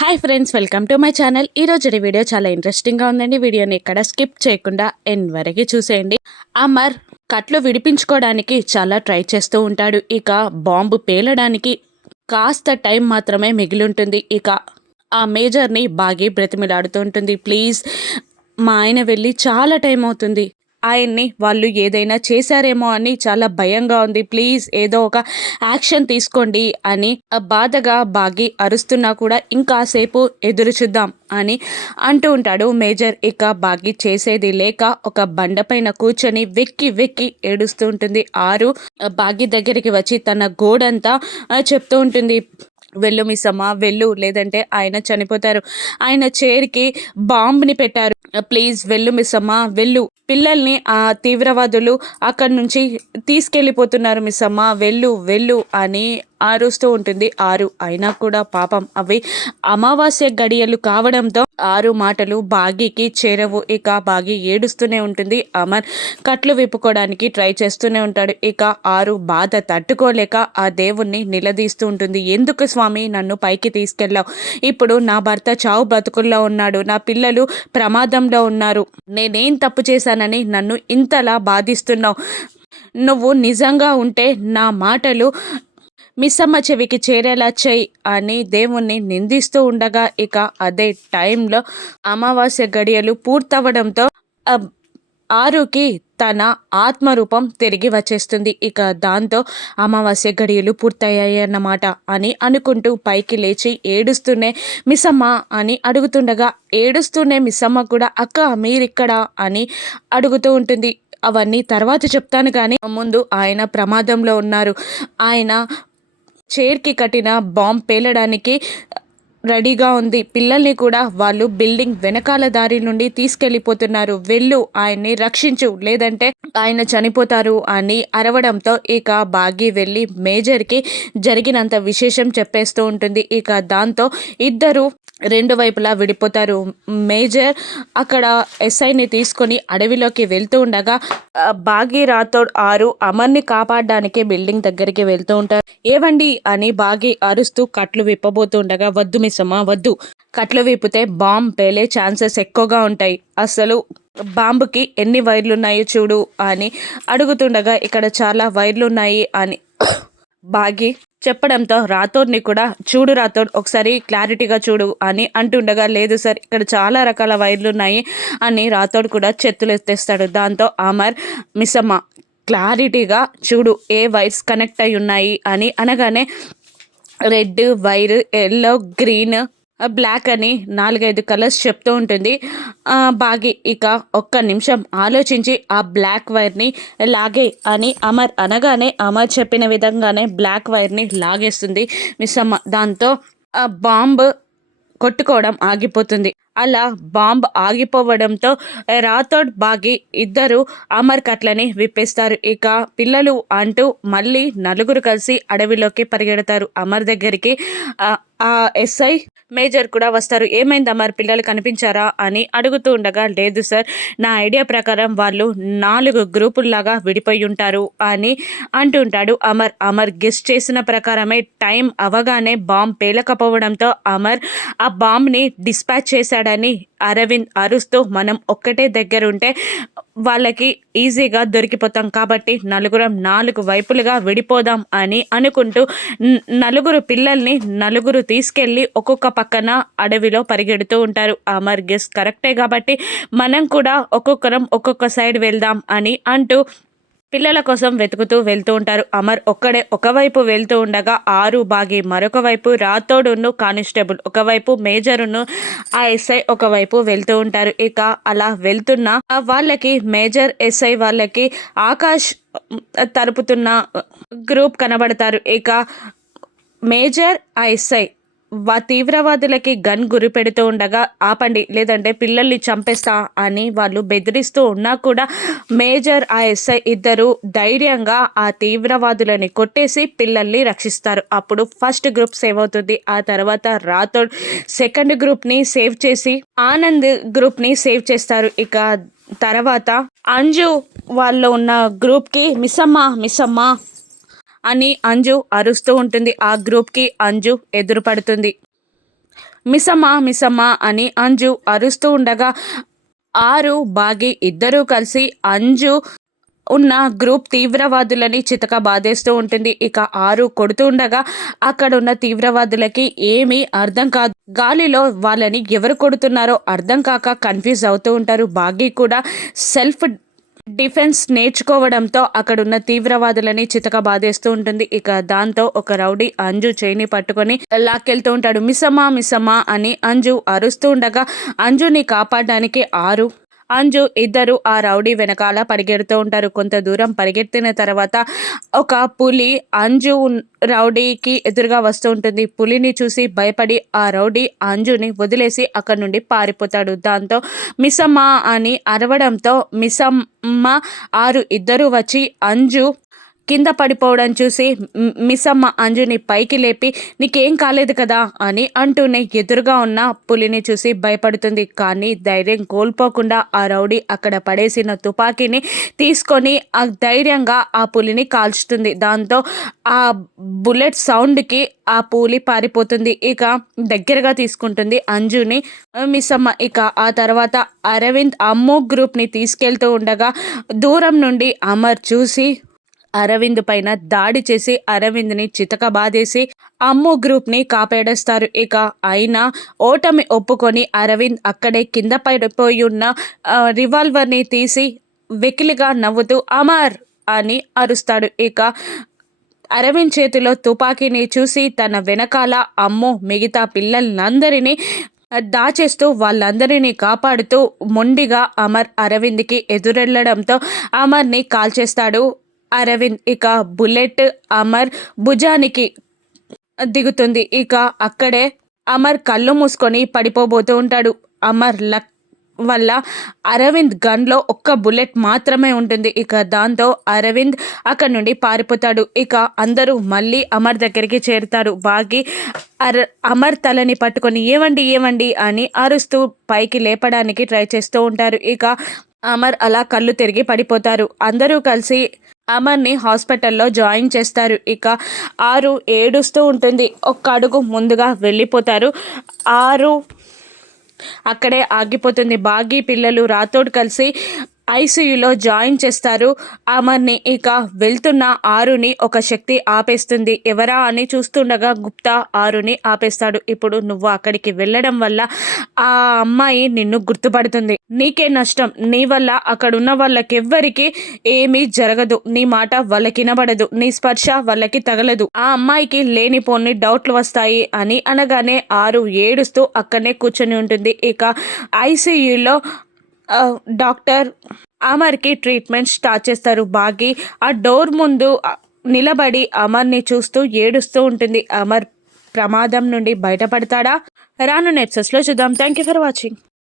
Hi friends, welcome to my channel. ఈరోజు video చాలా ఇంట్రెస్టింగ్గా ఉందండి. వీడియోని ఎక్కడ స్కిప్ చేయకుండా ఎండ్ వరకు చూసేయండి. అమర్ కట్లు విడిపించుకోవడానికి చాలా ట్రై చేస్తూ ఉంటాడు. ఇక బాంబు పేలడానికి కాస్త టైం మాత్రమే మిగిలి ఉంటుంది. ఇక ఆ మేజర్ని బాగా బ్రతిమిలాడుతూ ఉంటుంది. ప్లీజ్, మా ఆయన వెళ్ళి చాలా టైం అవుతుంది, ఆయన్ని వాళ్ళు ఏదైనా చేశారేమో అని చాలా భయంగా ఉంది, ప్లీజ్ ఏదో ఒక యాక్షన్ తీసుకోండి అని బాధగా బాగి అరుస్తున్నా కూడా ఇంకాసేపు ఎదురు చూద్దాం అని అంటూ ఉంటాడు మేజర్. ఇక బాగి చేసేది లేక ఒక బండపైన కూర్చొని వెక్కి వెక్కి ఏడుస్తూ ఉంటుంది. ఆరు బాగి దగ్గరికి వచ్చి తన గోడంతా చెప్తూ ఉంటుంది. వెళ్ళు మిస్సమ్మ, వెళ్ళు, లేదంటే ఆయన చనిపోతారు. ఆయన చైర్కి బాంబుని పెట్టారు, ప్లీజ్ వెళ్ళు మిస్సమ్మ, వెళ్ళు. పిల్లల్ని ఆ తీవ్రవాదులు అక్కడి నుంచి తీసుకెళ్ళిపోతున్నారు మిస్సమ్మ, వెళ్ళు వెళ్ళు అని అరుస్తూ ఉంటుంది ఆరు. అయినా కూడా పాపం అవి అమావాస్య గడియలు కావడంతో ఆరు మాటలు బాగీకి చేరవు. ఇక బాగి ఏడుస్తూనే ఉంటుంది. అమర్ కట్లు విప్పుకోవడానికి ట్రై చేస్తూనే ఉంటాడు. ఇక ఆరు బాధ తట్టుకోలేక ఆ దేవుణ్ణి నిలదీస్తూ ఉంటుంది. ఎందుకు స్వామి నన్ను పైకి తీసుకెళ్ళావు? ఇప్పుడు నా భర్త చావు బ్రతుకుల్లో ఉన్నాడు, నా పిల్లలు ప్రమాదంలో ఉన్నారు, నేనేం తప్పు చేశానని నన్ను ఇంతలా బాధిస్తున్నావు? నువ్వు నిజంగా ఉంటే నా మాటలు మిస్సమ్మ చెవికి చేరేలా చెయ్యి అని దేవుణ్ణి నిందిస్తూ ఉండగా ఇక అదే టైంలో అమావాస్య గడియలు పూర్తవడంతో ఆరుకి తన ఆత్మరూపం తిరిగి వచ్చేస్తుంది. ఇక దాంతో అమావాస్య గడియలు పూర్తయ్యాయి అన్నమాట అని అనుకుంటూ పైకి లేచి ఏడుస్తూనే మిస్సమ్మ అని అడుగుతుండగా ఏడుస్తూనే మిస్సమ్మ కూడా అక్క మీరిక్కడ అని అడుగుతూ ఉంటుంది. అవన్నీ తర్వాత చెప్తాను, కానీ ముందు ఆయన ప్రమాదంలో ఉన్నారు, ఆయన చైర్కి కట్టిన బాంబ్ పేలడానికి రెడీగా ఉంది, పిల్లల్ని కూడా వాళ్ళు బిల్డింగ్ వెనకాల దారి నుండి తీసుకెళ్ళిపోతున్నారు, వెళ్ళు ఆయన్ని రక్షించు, లేదంటే ఆయన చనిపోతారు అని అరవడంతో ఇక బాగి వెళ్ళి మేజర్కి జరిగినంత విశేషం చెప్పేస్తూ ఉంటుంది. ఇక దాంతో ఇద్దరు రెండు వైపులా విడిపోతారు. మేజర్ అక్కడ ఎస్ఐని తీసుకొని అడవిలోకి వెళ్తూ ఉండగా బాగి రాథోడ్ ఆరు అమర్ని కాపాడడానికి బిల్డింగ్ దగ్గరికి వెళ్తూ ఉంటారు. ఏవండి అని బాగి అరుస్తూ కట్లు విప్పబోతూ ఉండగా, వద్దు మిస్సమ్మ వద్దు, కట్లు విప్పితే బాంబ్ పేలే ఛాన్సెస్ ఎక్కువగా ఉంటాయి, అసలు బాంబుకి ఎన్ని వైర్లు ఉన్నాయో చూడు అని అడుగుతుండగా ఇక్కడ చాలా వైర్లు ఉన్నాయి అని బాగి చెప్పడంతో రాథోడ్ని కూడా, చూడు రాథోడ్ ఒకసారి క్లారిటీగా చూడు అని అంటుండగా, లేదు సార్ ఇక్కడ చాలా రకాల వైర్లు ఉన్నాయి అని రాథోడ్ కూడా చేతులు ఎత్తేస్తాడు. దాంతో అమర్ మిస్సమ్మ క్లారిటీగా చూడు ఏ వైర్స్ కనెక్ట్ అయి ఉన్నాయి అని అనగానే red wire, yellow, green, black అని 4-5 కలర్స్ చెప్తూ ఉంటుంది బాగి. ఇక ఒక్క నిమిషం ఆలోచించి ఆ బ్లాక్ వైర్ని లాగే అని అమర్ అనగానే అమర్ చెప్పిన విధంగానే బ్లాక్ వైర్ని లాగేస్తుంది మిస్సమ్మ. దాంతో ఆ బాంబ్ కొట్టుకోవడం ఆగిపోతుంది. అలా బాంబ్ ఆగిపోవడంతో రాథోడ్ బాగి ఇద్దరు అమర్ కట్లని విప్పేస్తారు. ఇక పిల్లలు అంటూ మళ్ళీ నలుగురు కలిసి అడవిలోకి పరిగెడతారు అమర్ దగ్గరికి. ఆ ఎస్ఐ మేజర్ కూడా వస్తారు. ఏమైంది అమర్, పిల్లలు కనిపించారా అని అడుగుతూ ఉండగా, లేదు సార్, నా ఐడియా ప్రకారం వాళ్ళు 4 గ్రూపుల్లాగా విడిపోయి ఉంటారు అని అంటుంటాడు అమర్. అమర్ గెస్ట్ చేసిన ప్రకారమే టైం అవగానే బాంబ్ పేలకపోవడంతో అమర్ ఆ బాంబ్ని డిస్పాచ్ చేశాడని అరవింద్ అరుస్తూ, మనం ఒక్కటే దగ్గర ఉంటే వాళ్ళకి ఈజీగా దొరికిపోతాం కాబట్టి నలుగురం 4 వైపులుగా విడిపోదాం అని అనుకుంటూ నలుగురు పిల్లల్ని నలుగురు తీసుకెళ్ళి ఒక్కొక్క పక్కన అడవిలో పరిగెడుతూ ఉంటారు. అమర్ గెస్ కరెక్టే కాబట్టి మనం కూడా ఒక్కొక్కరం ఒక్కొక్క సైడ్ వెళ్దాం అని అంటూ పిల్లల కోసం వెతుకుతూ వెళ్తూ ఉంటారు. అమర్ ఒక్కడే ఒకవైపు వెళ్తూ ఉండగా ఆరు బాగి మరొక వైపు, రాథోడును కానిస్టేబుల్ ఒకవైపు, మేజరును ఆ ఎస్ఐ ఒకవైపు వెళ్తూ ఉంటారు. ఇక అలా వెళ్తున్న వాళ్ళకి మేజర్ ఎస్ఐ వాళ్ళకి ఆకాష్ తరుపుతున్న గ్రూప్ కనబడతారు. ఇక మేజర్ ఆ ఎస్ఐ తీవ్రవాదులకి గన్ గురి పెడుతూ ఉండగా, ఆపండి లేదంటే పిల్లల్ని చంపేస్తా అని వాళ్ళు బెదిరిస్తూ ఉన్నా కూడా మేజర్ ఆ ఎస్ఐ ఇద్దరు ధైర్యంగా ఆ తీవ్రవాదులని కొట్టేసి పిల్లల్ని రక్షిస్తారు. అప్పుడు ఫస్ట్ గ్రూప్ సేవ్ అవుతుంది. ఆ తర్వాత రాథోడ్ సెకండ్ గ్రూప్ని సేవ్ చేసి ఆనంద్ గ్రూప్ని సేవ్ చేస్తారు. ఇక తర్వాత అంజు వాళ్ళు ఉన్న గ్రూప్కి మిస్సమ్మ మిస్సమ్మ అని అంజు అరుస్తూ ఉంటుంది. ఆ గ్రూప్కి అంజు ఎదురుపడుతుంది. మిస్సమ్మ మిస్సమ్మ అని అంజు అరుస్తూ ఉండగా ఆరు బాగి ఇద్దరూ కలిసి అంజు ఉన్న గ్రూప్ తీవ్రవాదులని చితక బాధేస్తూ ఉంటుంది. ఇక ఆరు కొడుతూ ఉండగా అక్కడ ఉన్న తీవ్రవాదులకి ఏమీ అర్థం కాదు. గాలిలో వాళ్ళని ఎవరు కొడుతున్నారో అర్థం కాక కన్ఫ్యూజ్ అవుతూ ఉంటారు. బాగి కూడా సెల్ఫ్ డిఫెన్స్ నేర్చుకోవడంతో అక్కడున్న తీవ్రవాదులని చితక బాధేస్తూ ఉంటుంది. ఇక దాంతో ఒక రౌడీ అంజు చేయిని పట్టుకొని లాక్కెళ్తూ ఉంటాడు. మిస్సమ్మా మిస్సమ్మా అని అంజు అరుస్తూ ఉండగా అంజుని కాపాడడానికి అంజు ఇద్దరు ఆ రౌడీ వెనకాల పరిగెడుతూ ఉంటారు. కొంత దూరం పరిగెత్తిన తర్వాత ఒక పులి అంజు రౌడీకి ఎదురుగా వస్తూ ఉంటుంది. పులిని చూసి భయపడి ఆ రౌడీ అంజుని వదిలేసి అక్కడి నుండి పారిపోతాడు. దాంతో మిస్సమ్మ అని అరవడంతో మిస్సమ్మ ఆరు ఇద్దరు వచ్చి అంజు కింద పడిపోవడం చూసి మిస్సమ్మ అంజుని పైకి లేపి నీకేం కాలేదు కదా అని అంటూనే ఎదురుగా ఉన్న పులిని చూసి భయపడుతుంది. కానీ ధైర్యం కోల్పోకుండా ఆ రౌడీ అక్కడ పడేసిన తుపాకీని తీసుకొని ఆ ధైర్యంగా ఆ పులిని కాల్చుతుంది. దాంతో ఆ బుల్లెట్ సౌండ్కి ఆ పులి పారిపోతుంది. ఇక దగ్గరగా తీసుకుంటుంది అంజుని మిస్సమ్మ. ఇక ఆ తర్వాత అరవింద్ అమ్ము గ్రూప్ని తీసుకెళ్తూ ఉండగా దూరం నుండి అమర్ చూసి అరవింద్ పైన దాడి చేసి అరవింద్ని చితక బాధేసి అమ్ము గ్రూప్ని కాపాడేస్తారు. ఇక అయినా ఓటమి ఒప్పుకొని అరవింద్ అక్కడే కింద పడిపోయి ఉన్న రివాల్వర్ని తీసి వెకిలిగా నవ్వుతూ అమర్ అని అరుస్తాడు. ఇక అరవింద్ చేతిలో తుపాకీని చూసి తన వెనకాల అమ్ము మిగతా పిల్లలందరినీ దాచేస్తూ వాళ్ళందరినీ కాపాడుతూ మొండిగా అమర్ అరవింద్కి ఎదురెళ్లడంతో అమర్ని కాల్చేస్తాడు అరవింద్. ఇక బుల్లెట్ అమర్ భుజానికి దిగుతుంది. ఇక అక్కడే అమర్ కళ్ళు మూసుకొని పడిపోబోతూ ఉంటాడు. అమర్ లక్ వల్ల అరవింద్ గన్లో ఒక్క బుల్లెట్ మాత్రమే ఉంటుంది. ఇక దాంతో అరవింద్ అక్కడ నుండి పారిపోతాడు. ఇక అందరూ మళ్ళీ అమర్ దగ్గరికి చేరుతారు. బాగి అమర్ తలని పట్టుకొని ఏవండి ఏవండి అని అరుస్తూ పైకి లేపడానికి ట్రై చేస్తూ ఉంటారు. ఇక అమర్ అలా కళ్ళు తిరిగి పడిపోతారు. అందరూ కలిసి అమర్ని హాస్పిటల్లో జాయిన్ చేస్తారు. ఇక ఆరు ఏడుస్తూ ఉంటుంది. ఒక్క అడుగు ముందుగా వెళ్ళిపోతారు. ఆరు అక్కడే ఆగిపోతుంది. బాగి పిల్లలు రాతోడు కలిసి ఐసీయూలో జాయిన్ చేస్తారు అమర్ని. ఇక వెళ్తున్న ఆరుని ఒక శక్తి ఆపేస్తుంది. ఎవరా అని చూస్తుండగా గుప్తా ఆరుని ఆపేస్తాడు. ఇప్పుడు నువ్వు అక్కడికి వెళ్ళడం వల్ల ఆ అమ్మాయి నిన్ను గుర్తుపడుతుంది. నీకే నష్టం. నీ వల్ల అక్కడున్న వాళ్ళకెవ్వరికి ఏమీ జరగదు. నీ మాట వాళ్ళకి వినబడదు. నీ స్పర్శ వాళ్ళకి తగలదు. ఆ అమ్మాయికి లేనిపోని డౌట్లు వస్తాయి అని అనగానే ఆరు ఏడుస్తూ అక్కడనే కూర్చొని ఉంటుంది. ఇక ఐసీయూలో డాక్టర్ అమర్కి ట్రీట్మెంట్ స్టార్ట్ చేస్తారు. బాగి ఆ డోర్ ముందు నిలబడి అమర్ని చూస్తూ ఏడుస్తూ ఉంటుంది. అమర్ ప్రమాదం నుండి బయటపడతాడా? రాను ఎపిసోడ్స్లో చూద్దాం. Thank you for watching.